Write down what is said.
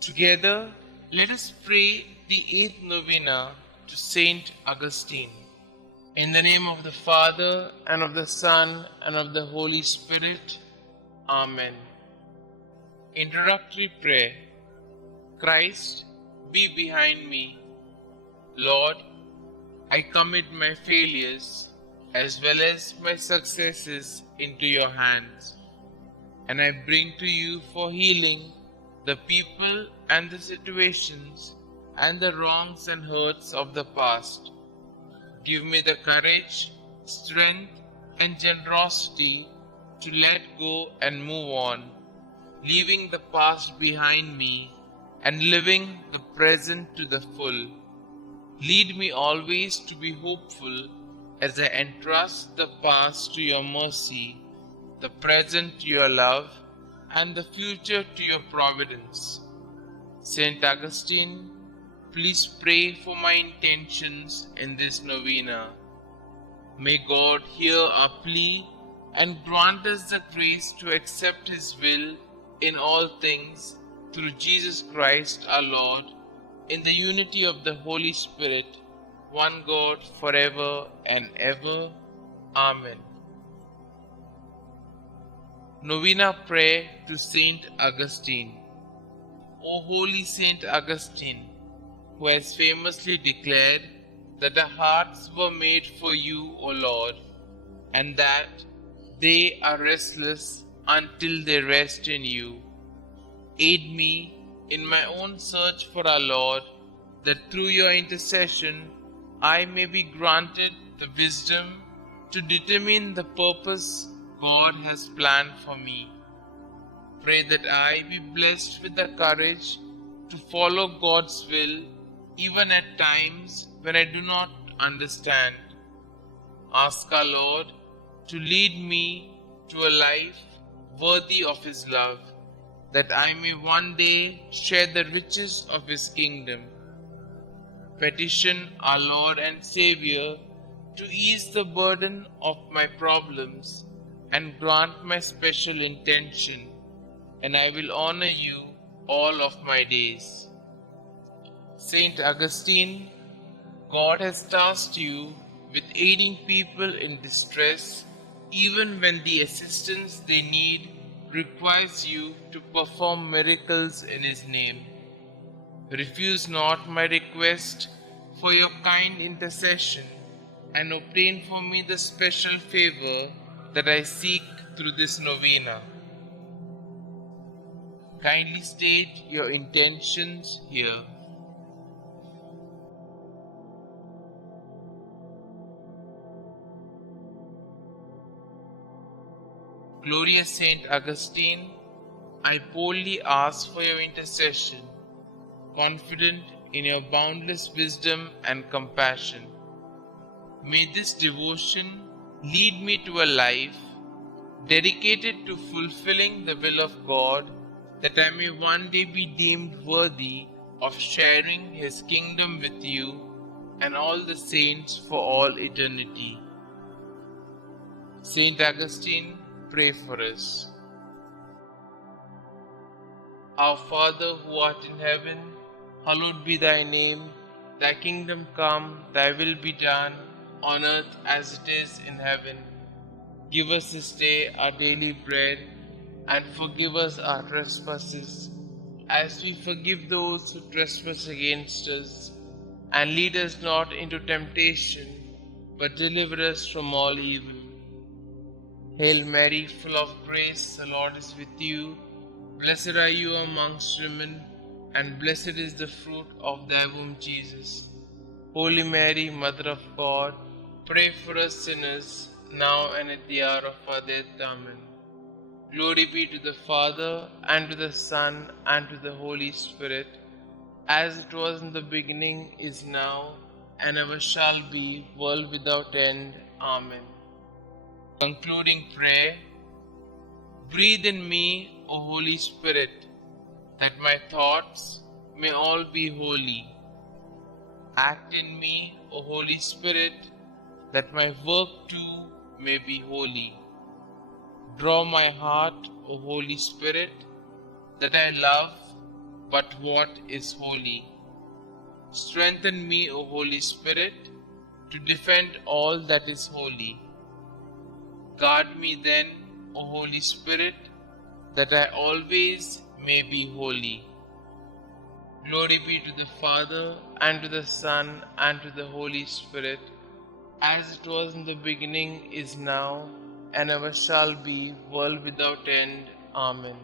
Together, let us pray the 8th Novena to St Augustine. In the name of the Father, and of the Son, and of the Holy Spirit. Amen. Introductory Prayer. Christ, be behind me. Lord, I commit my failures as well as my successes into your hands, and I bring to you for healing the people and the situations and the wrongs and hurts of the past. Give me the courage, strength, and generosity to let go and move on, leaving the past behind me and living the present to the full. Lead me always to be hopeful as I entrust the past to your mercy, the present to your love, and the future to your providence. St. Augustine, please pray for my intentions in this novena. May God hear our plea and grant us the grace to accept His will in all things through Jesus Christ our Lord, in the unity of the Holy Spirit, one God forever and ever. Amen. Novena Prayer to St Augustine. O holy St Augustine, who has famously declared that our hearts were made for you, O Lord, and that they are restless until they rest in you. Aid me in my own search for our Lord, that through your intercession I may be granted the wisdom to determine the purpose God has planned for me. Pray that I be blessed with the courage to follow God's will even at times when I do not understand. Ask our Lord to lead me to a life worthy of His love, that I may one day share the riches of His kingdom. Petition our Lord and Xavier to ease the burden of my problems and grant my special intention, and I will honor you all of my days. St. Augustine, God has tasked you with aiding people in distress, even when the assistance they need requires you to perform miracles in His name. Refuse not my request for your kind intercession, and obtain for me the special favor that I seek through this novena. Kindly state your intentions here. Glorious Saint Augustine, I boldly ask for your intercession, confident in your boundless wisdom and compassion. May this devotion lead me to a life dedicated to fulfilling the will of God, that I may one day be deemed worthy of sharing His kingdom with you and all the saints for all eternity. Saint Augustine, pray for us. Our Father who art in heaven, hallowed be thy name. Thy kingdom come, thy will be done, on earth as it is in heaven. Give us this day our daily bread, and forgive us our trespasses, as we forgive those who trespass against us. And lead us not into temptation, but deliver us from all evil. Hail Mary, full of grace, the Lord is with you. Blessed are you amongst women, and blessed is the fruit of thy womb, Jesus. Holy Mary, Mother of God, pray for us sinners, now and at the hour of our death. Amen. Glory be to the Father, and to the Son, and to the Holy Spirit, as it was in the beginning, is now, and ever shall be, world without end. Amen. Concluding prayer. Breathe in me, O Holy Spirit, that my thoughts may all be holy. Act in me, O Holy Spirit, that my work too may be holy. Draw my heart, O Holy Spirit, that I love, but what is holy. Strengthen me, O Holy Spirit, to defend all that is holy. Guard me then, O Holy Spirit, that I always may be holy. Glory be to the Father, and to the Son, and to the Holy Spirit, as it was in the beginning, is now, and ever shall be, world without end. Amen.